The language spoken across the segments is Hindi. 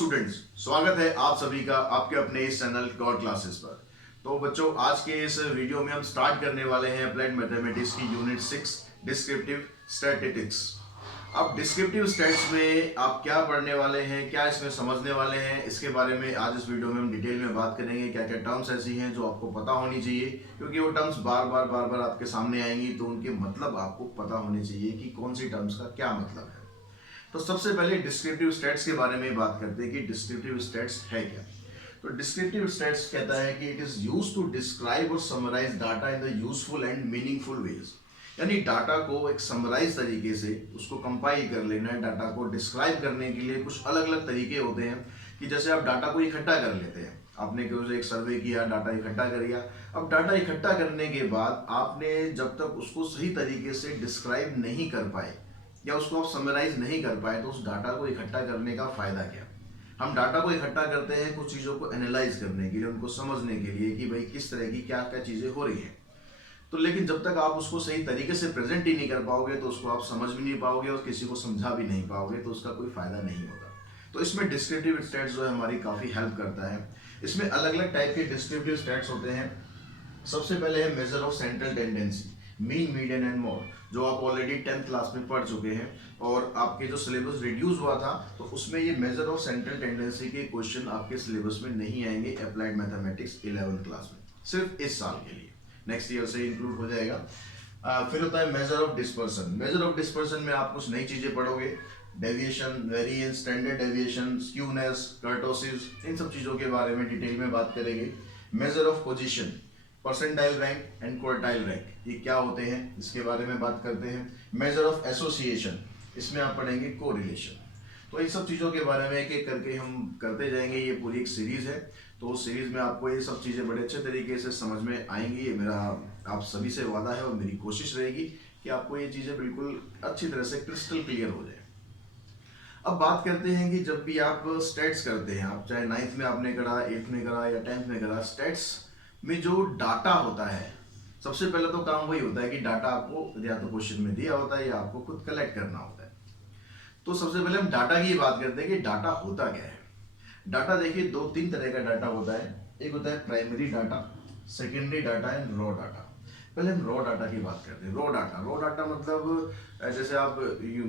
स्टूडेंट्स, स्वागत है आप सभी का आपके अपने इस चैनल गॉड क्लासेस पर। तो बच्चों, आज के इस वीडियो में हम स्टार्ट करने वाले हैं अप्लाइड मैथमेटिक्स की यूनिट 6 डिस्क्रिप्टिव स्टैटिस्टिक्स। अब डिस्क्रिप्टिव स्टैट्स में आप क्या पढ़ने वाले हैं, क्या इसमें समझने वाले हैं, इसके बारे में आज इस वीडियो में हम डिटेल में बात करेंगे। क्या क्या टर्म्स ऐसी हैं जो आपको पता होनी चाहिए, क्योंकि वो टर्म्स बार बार आपके सामने आएंगी, तो उनके मतलब आपको पता होने चाहिए कि कौन सी टर्म्स का क्या मतलब है। तो सबसे पहले डिस्क्रिप्टिव स्टैट्स के बारे में बात करते हैं कि डिस्क्रिप्टिव स्टैट्स है क्या। तो डिस्क्रिप्टिव स्टैट्स कहता है कि it is used to describe और summarise data in the useful and meaningful ways. यानी डाटा को एक समराइज तरीके से उसको कंपाइल कर लेना है। डाटा को डिस्क्राइब करने के लिए कुछ अलग अलग तरीके होते हैं कि जैसे आप डाटा को इकट्ठा कर लेते हैं, आपने एक सर्वे किया, डाटा इकट्ठा कर लिया। अब डाटा इकट्ठा करने के बाद आपने जब तक उसको सही तरीके से डिस्क्राइब नहीं कर पाए या उसको आप समराइज नहीं कर पाए, तो उस डाटा को इकट्ठा करने का फायदा क्या। हम डाटा को इकट्ठा करते हैं कुछ चीज़ों को एनालाइज करने के लिए, उनको समझने के लिए कि भाई किस तरह की क्या क्या चीज़ें हो रही हैं। तो लेकिन जब तक आप उसको सही तरीके से प्रेजेंट ही नहीं कर पाओगे तो उसको आप समझ भी नहीं पाओगे और किसी को समझा भी नहीं पाओगे, तो उसका कोई फायदा नहीं होता। तो इसमें डिस्क्रिप्टिव स्टैट्स जो है हमारी काफ़ी हेल्प करता है। इसमें अलग अलग टाइप के डिस्क्रिप्टिव स्टैट्स होते हैं। सबसे पहले है measure of central tendency, mean, median and mode, जो आप ऑलरेडी 10th क्लास में पढ़ चुके हैं और आपके जो सिलेबस रिड्यूस हुआ था तो उसमें ये मेजर ऑफ सेंट्रल टेंडेंसी के क्वेश्चन आपके सिलेबस में नहीं आएंगे अप्लाइड मैथमेटिक्स 11th क्लास में, सिर्फ इस साल के लिए। नेक्स्ट ईयर से इंक्लूड हो जाएगा। फिर होता है measure of dispersion. Measure of dispersion में आप कुछ नई चीजें पढ़ोगे, deviation, variance, standard deviation, skewness, kurtosis, इन सब चीजों के बारे में डिटेल में बात करेंगे। Measure of position, percentile rank and quartile rank, ये क्या होते हैं इसके बारे में बात करते हैं। मेजर ऑफ एसोसिएशन, इसमें आप पढ़ेंगे कोरिलेशन। तो इन सब चीज़ों के बारे में एक एक करके हम करते जाएंगे। ये पूरी एक सीरीज है, तो उस सीरीज में आपको ये सब चीज़ें बड़े अच्छे तरीके से समझ में आएंगी। ये मेरा आप सभी से वादा है और मेरी कोशिश रहेगी कि आपको ये चीज़ें बिल्कुल अच्छी तरह से क्रिस्टल क्लियर हो जाए। अब बात करते हैं कि जब भी आप स्टैट्स करते हैं, आप चाहे 9th में आपने करा, 8th में करा या 10th में करा, स्टैट्स में जो डाटा होता है, सबसे पहले तो काम वही होता है कि डाटा आपको या तो क्वेश्चन में दिया होता है या आपको खुद कलेक्ट करना होता है। तो सबसे पहले हम डाटा की बात करते हैं कि डाटा होता क्या है। डाटा देखिए, दो तीन तरह का डाटा होता है। एक होता है primary data, secondary data and raw data. पहले हम रॉ डाटा की बात करते हैं। रॉ डाटा मतलब जैसे आप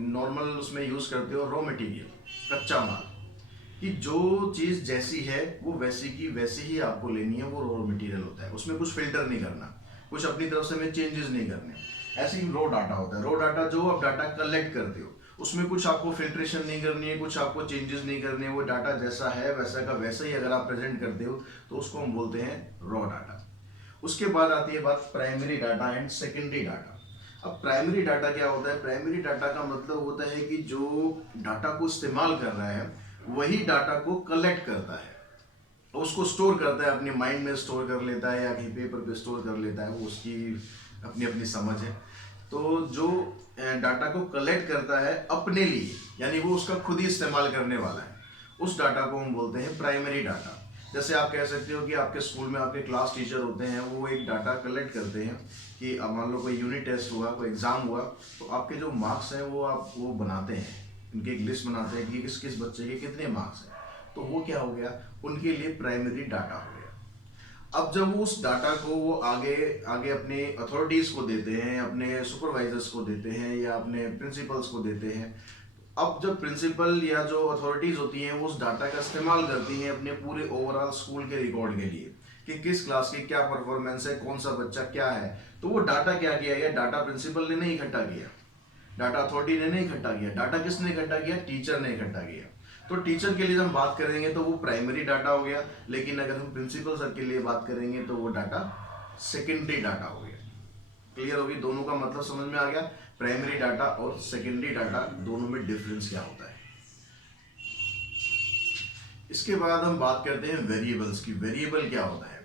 नॉर्मल उसमें यूज करते हो रॉ मटेरियल, कच्चा माल, कि जो चीज़ जैसी है वो वैसी की वैसी ही आपको लेनी है, वो रॉ मटेरियल होता है। उसमें कुछ फिल्टर नहीं करना, कुछ अपनी तरफ से में चेंजेस नहीं करने। ऐसे ही रॉ डाटा होता है। रॉ डाटा जो आप डाटा कलेक्ट करते हो, उसमें कुछ आपको फिल्ट्रेशन नहीं करनी है, कुछ आपको चेंजेस नहीं करने। वो डाटा जैसा है वैसा का वैसा ही अगर आप प्रेजेंट करते हो तो उसको हम बोलते हैं रॉ डाटा। उसके बाद आती है बात primary data and secondary data. अब प्राइमरी डाटा क्या होता है? प्राइमरी डाटा का मतलब होता है कि जो डाटा को इस्तेमाल कर रहा है वही डाटा को कलेक्ट करता है, उसको स्टोर करता है, अपने माइंड में स्टोर कर लेता है या कहीं पेपर पे स्टोर कर लेता है, वो उसकी अपनी अपनी समझ है। तो जो डाटा को कलेक्ट करता है अपने लिए, यानी वो उसका खुद ही इस्तेमाल करने वाला है, उस डाटा को हम बोलते हैं प्राइमरी डाटा। जैसे आप कह सकते हो कि आपके स्कूल में आपके क्लास टीचर होते हैं, वो एक डाटा कलेक्ट करते हैं कि अब मान लो कोई यूनिट टेस्ट हुआ, कोई एग्जाम हुआ, तो आपके जो मार्क्स हैं वो आप वो बनाते हैं, उनकी एक लिस्ट बनाते हैं कि किस किस बच्चे के कितने मार्क्स हैं। तो वो क्या हो गया, उनके लिए प्राइमरी डाटा हो गया। अब जब वो उस डाटा को वो आगे आगे अपने अथॉरिटीज को देते हैं, अपने सुपरवाइजर्स को देते हैं या अपने प्रिंसिपल्स को देते हैं। अब जब प्रिंसिपल या जो अथॉरिटीज होती हैं वो उस डाटा का इस्तेमाल करती हैं अपने पूरे ओवरऑल स्कूल के रिकॉर्ड के लिए कि किस क्लास की क्या परफॉर्मेंस है, कौन सा बच्चा क्या है। तो वो डाटा क्या किया गया? डाटा प्रिंसिपल ने नहीं इकट्ठा किया, डाटा अथॉरिटी ने नहीं इकट्ठा किया, डाटा किसने इकट्ठा किया? टीचर ने इकट्ठा किया। तो टीचर के लिए जब हम बात करेंगे तो वो प्राइमरी डाटा हो गया, लेकिन अगर हम प्रिंसिपल सर के लिए बात करेंगे तो वो डाटा सेकेंडरी डाटा हो गया। क्लियर होगी? दोनों का मतलब समझ में आ गया? प्राइमरी डाटा और सेकेंडरी डाटा दोनों में डिफरेंस क्या होता है। इसके बाद हम बात करते हैं वेरिएबल्स की। वेरिएबल क्या होता है?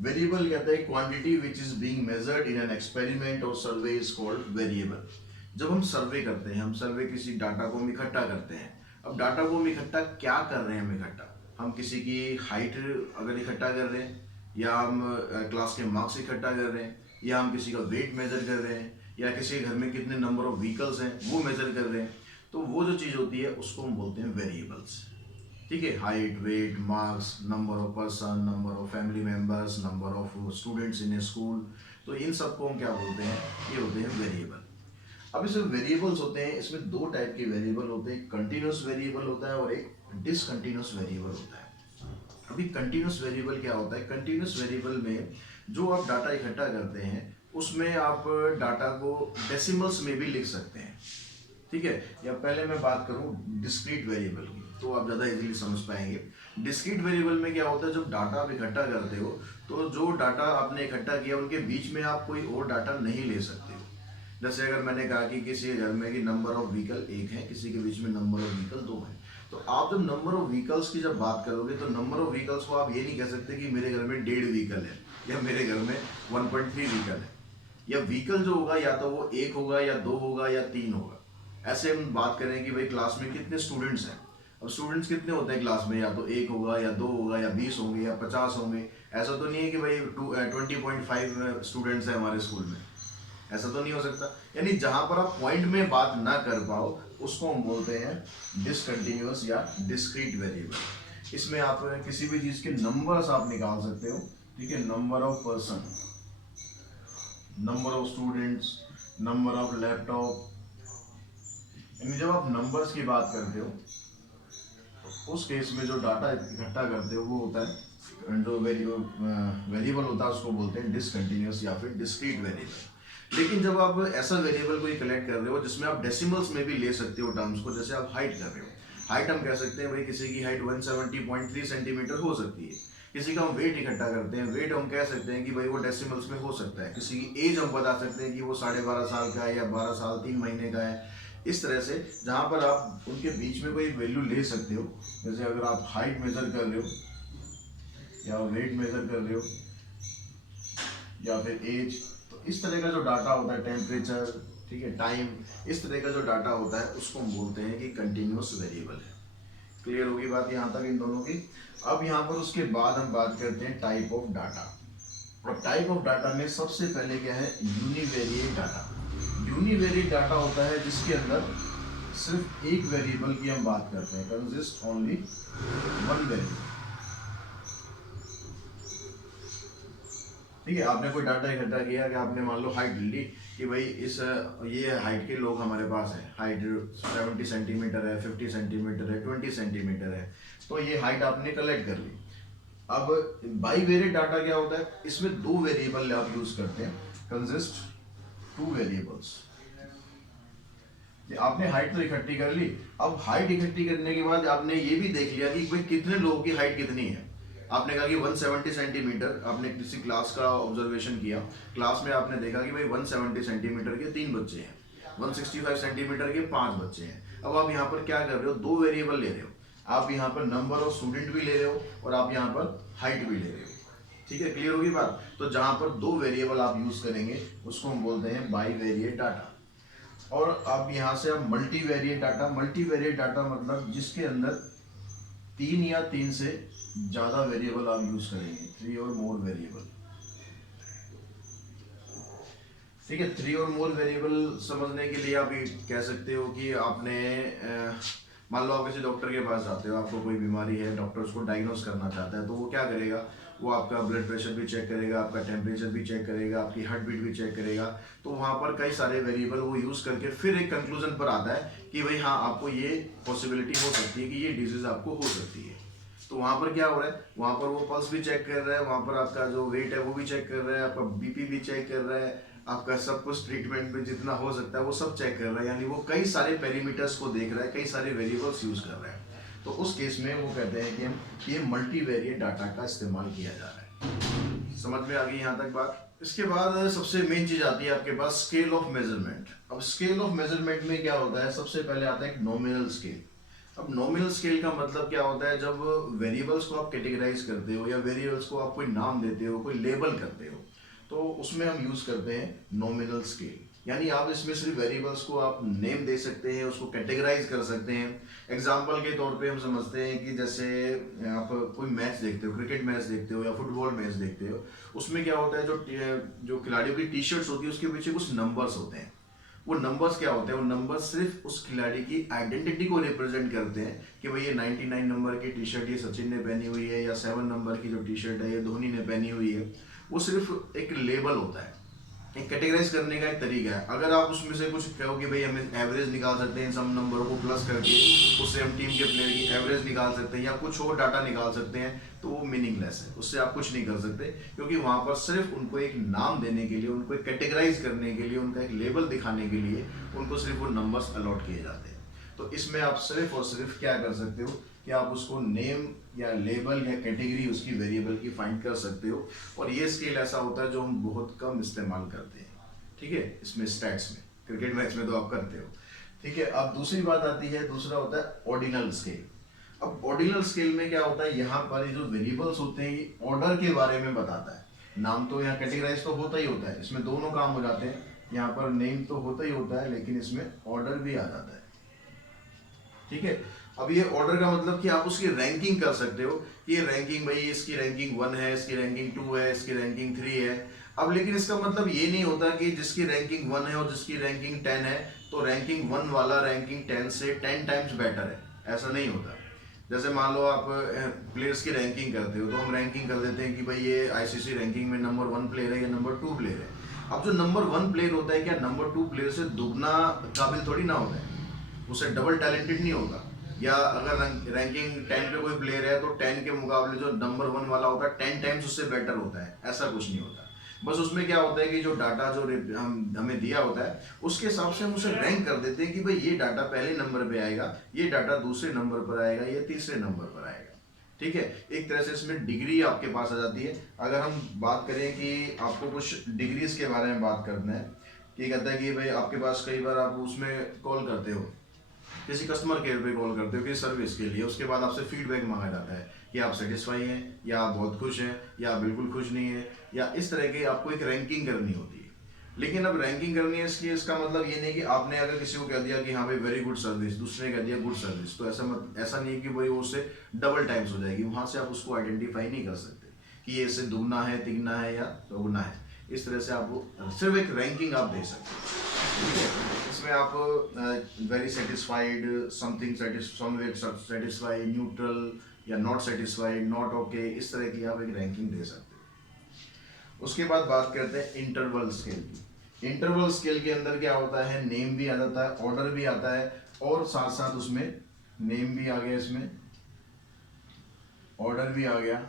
वेरिएबल कहता है quantity which is being measured in an experiment और सर्वे इज कॉल्ड वेरिएबल। जब हम सर्वे करते हैं, हम सर्वे किसी डाटा को हम इकट्ठा करते हैं। अब डाटा को हम इकट्ठा क्या कर रहे हैं? हम इकट्ठा हम किसी की हाइट अगर इकट्ठा कर रहे हैं, या हम क्लास के मार्क्स इकट्ठा कर रहे हैं, या हम किसी का वेट मेजर कर रहे हैं, या किसी घर में कितने नंबर ऑफ व्हीकल्स हैं वो मेजर कर रहे हैं, तो वो जो चीज़ होती है उसको हम बोलते हैं वेरिएबल्स। ठीक है, height, weight, marks, number of person, number of family members, number of students in a school. तो इन सबको हम क्या बोलते हैं, ये होते हैं वेरिएबल। अब इसमें वेरिएबल्स होते हैं, इसमें दो टाइप के वेरिएबल होते हैं, कंटिन्यूस वेरिएबल होता है और एक डिसकंटिन्यूस वेरिएबल होता है। अभी कंटिन्यूस वेरिएबल क्या होता है, कंटिन्यूस वेरिएबल में जो आप डाटा इकट्ठा करते हैं उसमें आप डाटा को डेसिमल्स में भी लिख सकते हैं। ठीक है, या पहले मैं बात करूं डिस्क्रीट वेरिएबल की तो आप ज़्यादा इजीली समझ पाएंगे। डिस्क्रीट वेरिएबल में क्या होता है, जब डाटा आप इकट्ठा करते हो तो जो डाटा आपने इकट्ठा किया उनके बीच में आप कोई और डाटा नहीं ले सकते हो। जैसे अगर मैंने कहा कि किसी घर में कि नंबर ऑफ व्हीकल 1 है, किसी के बीच में नंबर ऑफ व्हीकल 2 है, तो आप जब नंबर ऑफ व्हीकल्स की जब बात करोगे तो नंबर ऑफ व्हीकल्स को आप ये नहीं कह सकते कि मेरे घर में 1.5 व्हीकल है या मेरे घर में 1.3 व्हीकल है। या व्हीकल जो होगा या तो वो 1 होगा या 2 होगा या 3 होगा। ऐसे हम बात करें कि भाई क्लास में कितने स्टूडेंट्स हैं, अब स्टूडेंट्स कितने होते हैं क्लास में, या तो 1 होगा या 2 होगा या 20 होंगे या 50 होंगे। ऐसा तो नहीं है कि भाई 20.5 स्टूडेंट्स हैं हमारे स्कूल में, ऐसा तो नहीं हो सकता। यानी जहां पर आप पॉइंट में बात ना कर पाओ उसको हम बोलते हैं डिसकंटिन्यूअस या डिस्क्रीट वेरिएबल। इसमें आप किसी भी चीज के नंबर्स आप निकाल सकते हो। ठीक है, number of person, number of students, number of laptop. यानी जब आप नंबर्स की बात करते हो तो उस केस में जो डाटा इकट्ठा करते हो वो होता है जो वेरिएबल होता है उसको बोलते हैं डिसकंटिन्यूअस या फिर डिस्क्रीट वेरिएबल। लेकिन जब आप ऐसा वेरिएबल को कलेक्ट कर रहे हो जिसमें आप डेसिमल्स में भी ले सकते हो टर्म्स को, जैसे आप हाइट कर रहे हो, हाइट हम कह सकते हैं भाई किसी की हाइट 170.3 सेंटीमीटर हो सकती है। किसी का हम वेट इकट्ठा करते हैं, वेट हम कह सकते हैं कि भाई वो डेसिमल्स में हो सकता है। किसी की एज हम बता सकते हैं कि वो 12.5 साल का है या 12 साल 3 महीने का है। इस तरह से जहाँ पर आप उनके बीच में कोई वैल्यू ले सकते हो, जैसे अगर आप हाइट मेजर कर रहे हो या वेट मेजर कर रहे हो या फिर एज, तो इस तरह का जो डाटा होता है, टेम्परेचर, ठीक है, टाइम, इस तरह का जो डाटा होता है उसको हम बोलते हैं कि कंटिन्यूअस वेरिएबल है। क्लियर होगी बात यहाँ तक इन दोनों की। अब यहाँ पर उसके बाद हम बात करते हैं टाइप ऑफ डाटा। और टाइप ऑफ डाटा में सबसे पहले क्या है, यूनिवेरिएट डाटा। यूनिवेरिएट डाटा होता है जिसके अंदर सिर्फ एक वेरिएबल की हम बात करते हैं, कंसिस्ट ओनली वन वेरिएबल। ठीक है, आपने कोई डाटा इकट्ठा किया कि आपने मान लो हाइट ली कि भाई इस ये हाइट के लोग हमारे पास है, हाइट 70 सेंटीमीटर है, 50 सेंटीमीटर है, 20 सेंटीमीटर है, तो ये हाइट आपने कलेक्ट कर ली। अब बाईवेरिएट डाटा क्या होता है, इसमें दो वेरिएबल आप यूज करते हैं, कंसिस्ट टू वेरिएबल्स। आपने हाइट तो इकट्ठी कर ली, अब हाइट इकट्ठी करने के बाद आपने ये भी देख लिया कि भाई कितने लोगों की हाइट कितनी है। आपने कहा कि 170 सेंटीमीटर, आपने किसी क्लास का ऑब्जर्वेशन किया, क्लास में आपने देखा कि भाई 170 सेंटीमीटर के 3 बच्चे हैं, 165 सेंटीमीटर के 5 बच्चे हैं। अब आप यहाँ पर क्या कर रहे हो, दो वेरिएबल ले रहे हो, आप यहाँ पर नंबर ऑफ स्टूडेंट भी ले रहे हो और आप यहाँ पर हाइट भी ले रहे हो। ठीक है, क्लियर होगी बात। तो जहाँ पर दो वेरिएबल आप यूज करेंगे उसको हम बोलते हैं बाईवेरिएट डाटा। और अब यहाँ से अब मल्टीवेरिएट डाटा, मल्टीवेरिएट डाटा मतलब जिसके अंदर 3 या 3 से ज्यादा वेरिएबल आप यूज करेंगे, 3 और मोर वेरिएबल। ठीक है, 3 और मोर वेरिएबल समझने के लिए आप ये कह सकते हो कि आपने मान लो आप किसी डॉक्टर के पास जाते हो, आपको कोई बीमारी है, डॉक्टर उसको डायग्नोस करना चाहता है, तो वो क्या करेगा, वो आपका ब्लड प्रेशर भी चेक करेगा, आपका टेम्परेचर भी चेक करेगा, आपकी हार्ट बीट भी चेक करेगा। तो वहाँ पर कई सारे वेरिएबल वो यूज़ करके फिर एक कंक्लूजन पर आता है कि भाई हाँ आपको ये पॉसिबिलिटी हो सकती है कि ये डिजीज आपको हो सकती है। तो वहाँ पर क्या हो रहा है, वहाँ पर वो पल्स भी चेक कर रहा है, वहाँ पर आपका जो वेट है वो भी चेक कर रहा है, आपका बीपी भी चेक कर रहा है, आपका सब कुछ ट्रीटमेंट में जितना हो सकता है वो सब चेक कर रहा है। यानी वो कई सारे पैरामीटर्स को देख रहा है, कई सारे वेरिएबल्स यूज़ कर रहा है। तो उस केस में वो कहते हैं कि ये मल्टीवेरिएट डाटा का इस्तेमाल किया जा रहा है। समझ में आ गई यहाँ तक बात। इसके बाद सबसे मेन चीज आती है आपके पास स्केल ऑफ मेजरमेंट। अब स्केल ऑफ मेजरमेंट में क्या होता है, सबसे पहले आता है एक नॉमिनल स्केल। अब नॉमिनल स्केल का मतलब क्या होता है, जब वेरिएबल्स को आप कैटेगराइज करते हो या वेरिएबल्स को आप कोई नाम देते हो, कोई लेबल करते हो, तो उसमें हम यूज करते हैं नॉमिनल स्केल। यानी आप इसमें सिर्फ वेरिएबल्स को आप नेम दे सकते हैं, उसको कैटेगराइज कर सकते हैं। एग्जाम्पल के तौर पे हम समझते हैं कि जैसे आप कोई मैच देखते हो, क्रिकेट मैच देखते हो या फुटबॉल मैच देखते हो, उसमें क्या होता है, जो खिलाड़ियों की टी शर्ट्स होती है उसके पीछे कुछ नंबर्स होते हैं। वो नंबर्स क्या होते हैं, वो नंबर्स सिर्फ उस खिलाड़ी की आइडेंटिटी को रिप्रेजेंट करते हैं कि भाई ये 99 नंबर की टी शर्ट ये सचिन ने पहनी हुई है, या 7 नंबर की जो टी शर्ट है ये धोनी ने पहनी हुई है। वो सिर्फ एक लेबल होता है, एक कैटेगराइज करने का एक तरीका है। अगर आप उसमें से कुछ कहो कि भाई हमें एवरेज निकाल सकते हैं, सम नंबरों को प्लस करके उससे हम टीम के प्लेयर की एवरेज निकाल सकते हैं, या कुछ और डाटा निकाल सकते हैं, तो वो मीनिंगलेस है, उससे आप कुछ नहीं कर सकते। क्योंकि वहां पर सिर्फ उनको एक नाम देने के लिए, उनको एक कैटेगराइज करने के लिए, उनका एक लेबल दिखाने के लिए उनको सिर्फ वो नंबर्स अलॉट किए जाते हैं। तो इसमें आप सिर्फ और सिर्फ क्या कर सकते हो कि आप उसको नेम या लेबल या कैटेगरी उसकी वेरिएबल की फाइंड कर सकते हो। और ये स्केल ऐसा होता है जो हम बहुत कम इस्तेमाल करते हैं, ठीक है, इसमें स्टैट्स में। क्रिकेट मैच में तो आप करते हो, ठीक है। अब दूसरी बात आती है, दूसरा होता है ऑर्डिनल स्केल। अब ऑर्डिनल स्केल में क्या होता है, यहाँ पर ये जो वेरिएबल्स होते हैं ये ऑर्डर के बारे में बताता है। नाम तो यहाँ कैटेगराइज तो होता ही होता है, इसमें दोनों काम हो जाते हैं। यहाँ पर नेम तो होता ही होता है, लेकिन इसमें ऑर्डर भी आ जाता है, ठीक है। अब ये ऑर्डर का मतलब कि आप उसकी रैंकिंग कर सकते हो कि ये रैंकिंग भाई इसकी रैंकिंग 1 है, इसकी रैंकिंग 2 है, इसकी रैंकिंग 3 है। अब लेकिन इसका मतलब ये नहीं होता कि जिसकी रैंकिंग 1 है और जिसकी रैंकिंग 10 है तो रैंकिंग 1 वाला रैंकिंग 10 से 10 टाइम्स बेटर है, ऐसा नहीं होता। जैसे मान लो आप प्लेयर्स की रैंकिंग करते हो, तो हम रैंकिंग कर देते हैं कि भाई ये आईसीसी रैंकिंग में नंबर 1 प्लेयर है या नंबर 2 प्लेयर है। अब जो नंबर 1 प्लेयर होता है, क्या नंबर 2 प्लेयर से दुगना काबिल थोड़ी ना होता है, उससे डबल टैलेंटेड नहीं होगा। या अगर रैंकिंग 10 पे कोई प्लेयर है तो 10 के मुकाबले जो नंबर 1 वाला होता है 10 टाइम्स उससे बेटर होता है, ऐसा कुछ नहीं होता। बस उसमें क्या होता है कि जो डाटा जो हमें दिया होता है उसके हिसाब से हम उसे रैंक कर देते हैं कि भाई ये डाटा पहले नंबर पे आएगा, ये डाटा दूसरे नंबर पर आएगा, ये तीसरे नंबर पर आएगा, ठीक है। एक तरह से इसमें डिग्री आपके पास आ जाती है। अगर हम बात करें कि आपको कुछ डिग्रीज के बारे में बात करना है, कि कहता है कि भाई आपके पास कई बार आप उसमें कॉल करते हो, किसी कस्टमर केयर पे कॉल करते हो किसी सर्विस के लिए, उसके बाद आपसे फीडबैक मांगा जाता है कि आप सेटिस्फाई हैं, या आप बहुत खुश हैं, या आप बिल्कुल खुश नहीं हैं, या इस तरह की आपको एक रैंकिंग करनी होती है। लेकिन अब रैंकिंग करनी है इसलिए इसका मतलब ये नहीं कि आपने अगर किसी को कह दिया कि हाँ भाई वेरी गुड सर्विस, दूसरे ने कह दिया गुड सर्विस, तो ऐसा नहीं है कि भाई वो उससे डबल टाइम्स हो जाएगी। वहाँ से आप उसको आइडेंटिफाई नहीं कर सकते कि ये इससे दुगना है, तिगना है या चौगुना है। इस तरह से आप सिर्फ एक रैंकिंग आप दे सकते हो, ठीक है। इसमें आप very satisfied, something somewhere satisfied, neutral या नॉट सेटिस्फाइड, नॉट ओके, इस तरह की आप एक रैंकिंग दे सकते हो। उसके बाद बात करते हैं इंटरवल स्केल की। इंटरवल स्केल के अंदर क्या होता है, नेम भी आ जाता है, ऑर्डर भी आता है, और साथ साथ उसमें नेम भी आ गया, इसमें ऑर्डर भी आ गया,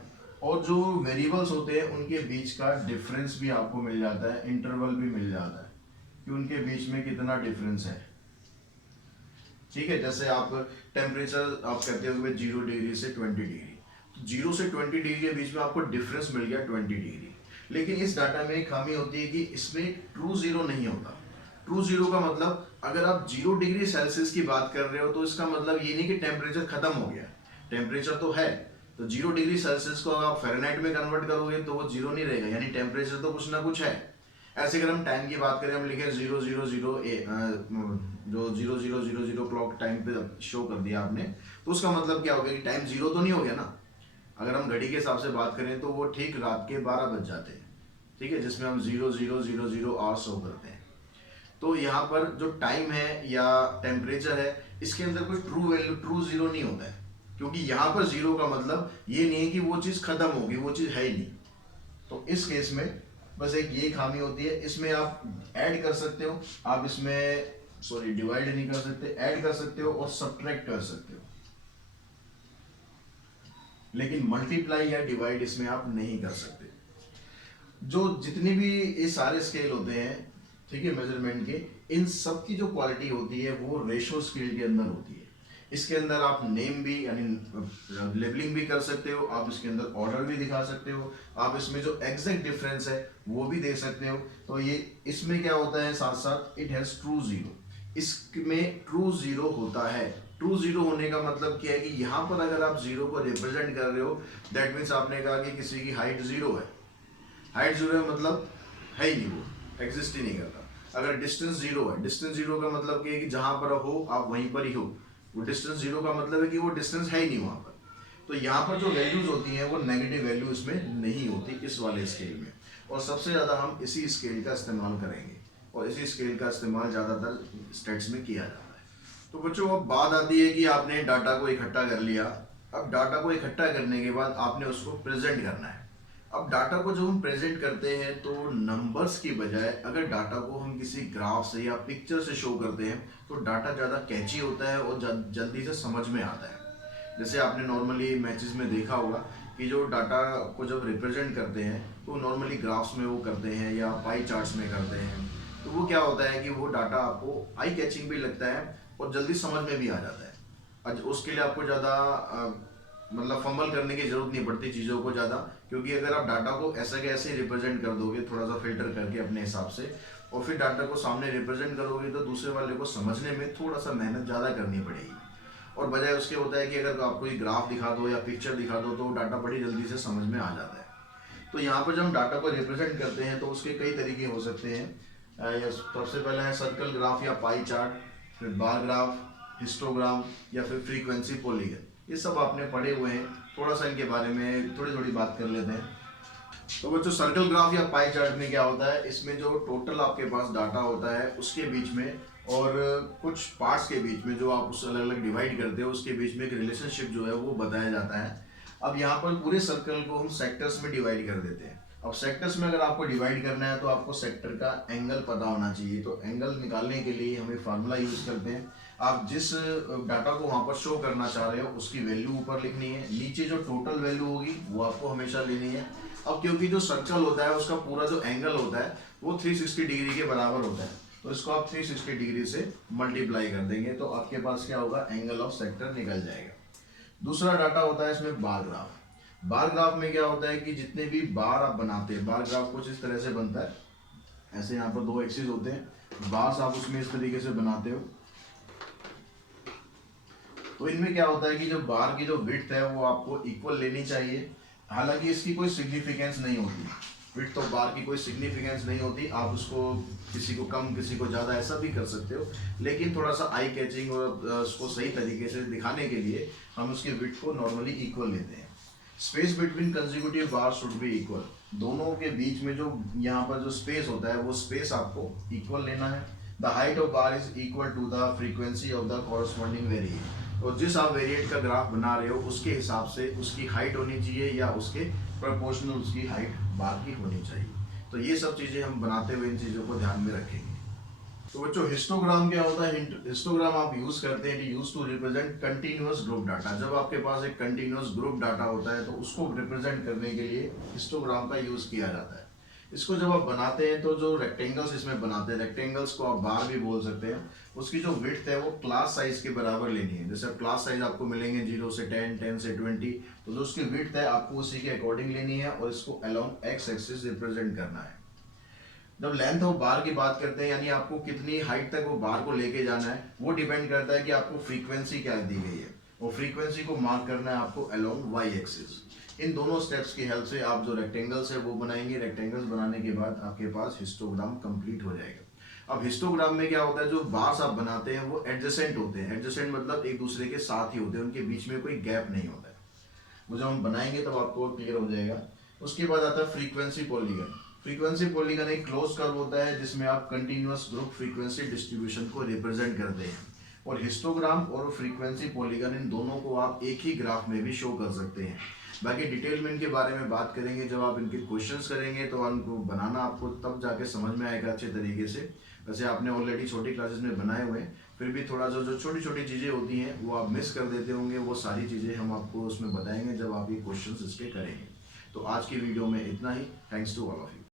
और जो वेरिएबल्स होते हैं उनके बीच का डिफरेंस भी आपको मिल जाता है, इंटरवल भी मिल जाता है कि उनके बीच में कितना डिफरेंस है, ठीक है। जैसे आप टेम्परेचर आप कहते हो कि 0 डिग्री से 20 डिग्री, तो 0 से 20 डिग्री के बीच में आपको डिफरेंस मिल गया 20 डिग्री। लेकिन इस डाटा में एक खामी होती है कि इसमें ट्रू जीरो नहीं होता। ट्रू जीरो का मतलब अगर आप 0 डिग्री सेल्सियस की बात कर रहे हो तो इसका मतलब ये नहीं कि टेम्परेचर खत्म हो गया, टेम्परेचर तो है। तो 0 डिग्री सेल्सियस को अगर आप फ़ारेनहाइट में कन्वर्ट करोगे तो वो 0 नहीं रहेगा, यानी टेम्परेचर तो कुछ ना कुछ है। ऐसे अगर हम टाइम की बात करें, हम लिखे 000 जो 0000 क्लॉक टाइम पे शो कर दिया आपने, तो उसका मतलब क्या हो गया कि टाइम 0 तो नहीं हो गया ना। अगर हम घड़ी के हिसाब से बात करें तो वो ठीक रात के 12 बज जाते हैं, ठीक है, जिसमें हम 0000 आवर्स शो करते हैं। तो यहाँ पर जो टाइम है या टेम्परेचर है, इसके अंदर कोई ट्रू वैल्यू, ट्रू जीरो नहीं होता है, क्योंकि यहाँ पर जीरो का मतलब ये नहीं है कि वो चीज़ खत्म होगी, वो चीज़ है ही नहीं। तो इस केस में बस एक ये खामी होती है। इसमें आप ऐड कर सकते हो, आप इसमें सॉरी डिवाइड नहीं कर सकते, ऐड कर सकते हो और सब्ट्रैक्ट कर सकते हो, लेकिन मल्टीप्लाई या डिवाइड इसमें आप नहीं कर सकते। जो जितनी भी ये सारे स्केल होते हैं, ठीक है, मेजरमेंट के, इन सब की जो क्वालिटी होती है वो रेशो स्केल के अंदर होती है। इसके अंदर आप नेम भी यानी लेबलिंग भी कर सकते हो, आप इसके अंदर ऑर्डर भी दिखा सकते हो, आप इसमें जो एग्जैक्ट डिफरेंस है वो भी दे सकते हो। तो ये इसमें क्या होता है, साथ साथ इट हैज ट्रू जीरो, इसमें ट्रू जीरो होता है। ट्रू जीरो होने का मतलब क्या है कि यहाँ पर अगर आप जीरो को रिप्रेजेंट कर रहे हो, दैट मीन्स आपने कहा कि किसी की हाइट जीरो है, हाइट जीरो है मतलब है ही नहीं, वो एग्जिस्ट ही नहीं करता। अगर डिस्टेंस जीरो है, डिस्टेंस जीरो का मतलब क्या है कि जहां पर हो आप वहीं पर ही हो, वो डिस्टेंस जीरो का मतलब है कि वो डिस्टेंस है ही नहीं वहां पर। तो यहाँ पर जो वैल्यूज होती हैं वो नेगेटिव वैल्यू इसमें नहीं होती इस वाले स्केल में, और सबसे ज़्यादा हम इसी स्केल का इस्तेमाल करेंगे। और इसी स्केल का इस्तेमाल ज़्यादातर स्टेट्स में किया जाता है। तो बच्चों अब बात आती है कि आपने डाटा को इकट्ठा कर लिया। अब डाटा को इकट्ठा करने के बाद आपने उसको प्रेजेंट करना है। अब डाटा को जब हम प्रेजेंट करते हैं तो नंबर्स की बजाय अगर डाटा को हम किसी ग्राफ से या पिक्चर से शो करते हैं तो डाटा ज़्यादा कैची होता है और जल्दी से समझ में आता है। जैसे आपने नॉर्मली मैचेस में देखा होगा कि जो डाटा को जब रिप्रेजेंट करते हैं तो नॉर्मली ग्राफ्स में वो करते हैं या पाई चार्ट्स में करते हैं। तो वो क्या होता है कि वो डाटा आपको आई कैचिंग भी लगता है और जल्दी समझ में भी आ जाता है। आज उसके लिए आपको ज़्यादा मतलब फंबल करने की जरूरत नहीं पड़ती चीज़ों को ज़्यादा, क्योंकि अगर आप डाटा को ऐसा के ऐसे रिप्रेजेंट कर दोगे थोड़ा सा फिल्टर करके अपने हिसाब से और फिर डाटा को सामने रिप्रेजेंट करोगे तो दूसरे वाले को समझने में थोड़ा सा मेहनत ज़्यादा करनी पड़ेगी। और बजाय उसके होता है कि अगर आप कोई ग्राफ दिखा दो या पिक्चर दिखा दो तो डाटा बड़ी जल्दी से समझ में आ जाता है। तो यहाँ पर जब हम डाटा को रिप्रेजेंट करते हैं तो उसके कई तरीके हो सकते हैं। सबसे पहले है सर्कल ग्राफ या पाई चार्ट, फिर बार ग्राफ, हिस्टोग्राम या फिर फ्रीक्वेंसी पॉलीगन। ये सब आपने पढ़े हुए हैं, थोड़ा सा इनके बारे में थोड़ी थोड़ी बात कर लेते हैं। तो बच्चों सर्कल ग्राफ या पाई चार्ट में क्या होता है, इसमें जो टोटल आपके पास डाटा होता है उसके बीच में और कुछ पार्ट्स के बीच में जो आप उस अलग अलग डिवाइड करते हो उसके बीच में एक रिलेशनशिप जो है वो बताया जाता है। अब यहाँ पर पूरे सर्कल को हम सेक्टर्स में डिवाइड कर देते हैं। अब सेक्टर्स में अगर आपको डिवाइड करना है तो आपको सेक्टर का एंगल पता होना चाहिए। तो एंगल निकालने के लिए हमें फार्मूला यूज करते हैं। आप जिस डाटा को वहाँ पर शो करना चाह रहे हो उसकी वैल्यू ऊपर लिखनी है, नीचे जो टोटल वैल्यू होगी वो आपको हमेशा लेनी है। अब क्योंकि जो सर्कल होता है उसका पूरा जो एंगल होता है वो 360 डिग्री के बराबर होता है, तो इसको आप 360 डिग्री से मल्टीप्लाई कर देंगे तो आपके पास क्या होगा, एंगल ऑफ सेक्टर निकल जाएगा। दूसरा डाटा होता है इसमें बार ग्राफ। बार ग्राफ में क्या होता है कि जितने भी बार आप बनाते हैं, बार ग्राफ कुछ इस तरह से बनता है, ऐसे यहाँ पर दो एक्सिस होते हैं, बार्स आप उसमें इस तरीके से बनाते हो। तो इनमें क्या होता है कि जो बार की जो विड्थ है वो आपको इक्वल लेनी चाहिए। हालांकि इसकी कोई सिग्निफिकेंस नहीं होती, विड्थ तो बार की कोई सिग्निफिकेंस नहीं होती, आप उसको किसी को कम किसी को ज़्यादा ऐसा भी कर सकते हो, लेकिन थोड़ा सा आई कैचिंग और उसको सही तरीके से दिखाने के लिए हम उसकी विड्थ को नॉर्मली इक्वल लेते हैं। Space between consecutive bar should be equal, दोनों के बीच में जो यहाँ पर जो स्पेस होता है वो स्पेस आपको इक्वल लेना है। The height of bar is equal to the frequency of the corresponding variate, तो जिस आप वेरिएट का ग्राफ बना रहे हो उसके हिसाब से उसकी हाइट होनी चाहिए या उसके प्रोपोर्शनल उसकी हाइट बार की होनी चाहिए। तो ये सब चीज़ें हम बनाते हुए इन चीज़ों को ध्यान में रखेंगे। तो बच्चों हिस्टोग्राम क्या होता है, हिस्टोग्राम आप यूज करते हैं use to represent continuous group data. जब आपके पास एक कंटिन्यूअस ग्रुप डाटा होता है तो उसको रिप्रेजेंट करने के लिए हिस्टोग्राम का यूज किया जाता है। इसको जब आप बनाते हैं तो जो रेक्टेंगल्स इसमें बनाते हैं, रेक्टेंगल्स को आप बार भी बोल सकते हैं, उसकी जो विड्थ है वो क्लास साइज के बराबर लेनी है। जैसे क्लास साइज आपको मिलेंगे 0 से 10, 10 से 20, तो जो उसकी विड्थ है आपको उसी के अकॉर्डिंग लेनी है और इसको अलोंग एक्स एक्सिस रिप्रेजेंट करना है। जब लेंथ ऑफ बार की बात करते हैं यानी आपको कितनी हाइट तक वो बार को लेके जाना है, वो डिपेंड करता है कि आपको फ्रीक्वेंसी क्या दी गई है और फ्रीक्वेंसी को मार्क करना है आपको अलोंग वाई एक्सिस। इन दोनों स्टेप्स की हेल्प से आप जो रेक्टेंगल्स है वो बनाएंगे। रेक्टेंगल्स बनाने के बाद आपके पास हिस्टोग्राम कंप्लीट हो जाएगा। अब हिस्टोग्राम में क्या होता है, जो बार्स आप बनाते हैं वो एडजेसेंट होते हैं। एडजेसेंट मतलब एक दूसरे के साथ ही होते हैं, उनके बीच में कोई गैप नहीं होता है। वो जब हम बनाएंगे तब आपको क्लियर हो जाएगा। उसके बाद आता है फ्रीक्वेंसी पॉलीगन। फ्रीक्वेंसी पॉलीगन एक क्लोज कर्व होता है जिसमें आप कंटिन्यूअस ग्रुप फ्रीक्वेंसी डिस्ट्रीब्यूशन को रिप्रेजेंट करते हैं। और हिस्टोग्राम और फ्रीक्वेंसी पॉलीगन इन दोनों को आप एक ही ग्राफ में भी शो कर सकते हैं। बाकी डिटेल में इनके बारे में बात करेंगे जब आप इनके क्वेश्चंस करेंगे तो उनको बनाना आपको तब जाके समझ में आएगा अच्छे तरीके से। वैसे आपने ऑलरेडी छोटी क्लासेस में बनाए हुए हैं, फिर भी थोड़ा जो छोटी छोटी चीज़ें होती हैं वो आप मिस कर देते होंगे, वो सारी चीज़ें हम आपको उसमें बताएंगे जब आप ये क्वेश्चंस इसके करेंगे। तो आज की वीडियो में इतना ही। Thanks to all of you.